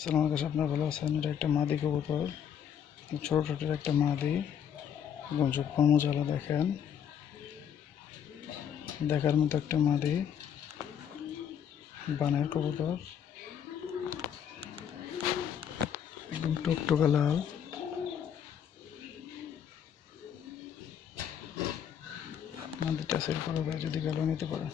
আসসালামু আলাইকুম, আপনারা ভালো আছেন? এটা একটা মাদি কবুতর, ছোট ছোটের একটা মাদি এবং চোখ জ্বালা দেখেন, দেখার মতো একটা মাদি বানের কবুতর, একদম টকটকা লাল। মাদিটা সেল করা যায় যদি গেলেও নিতে পারে।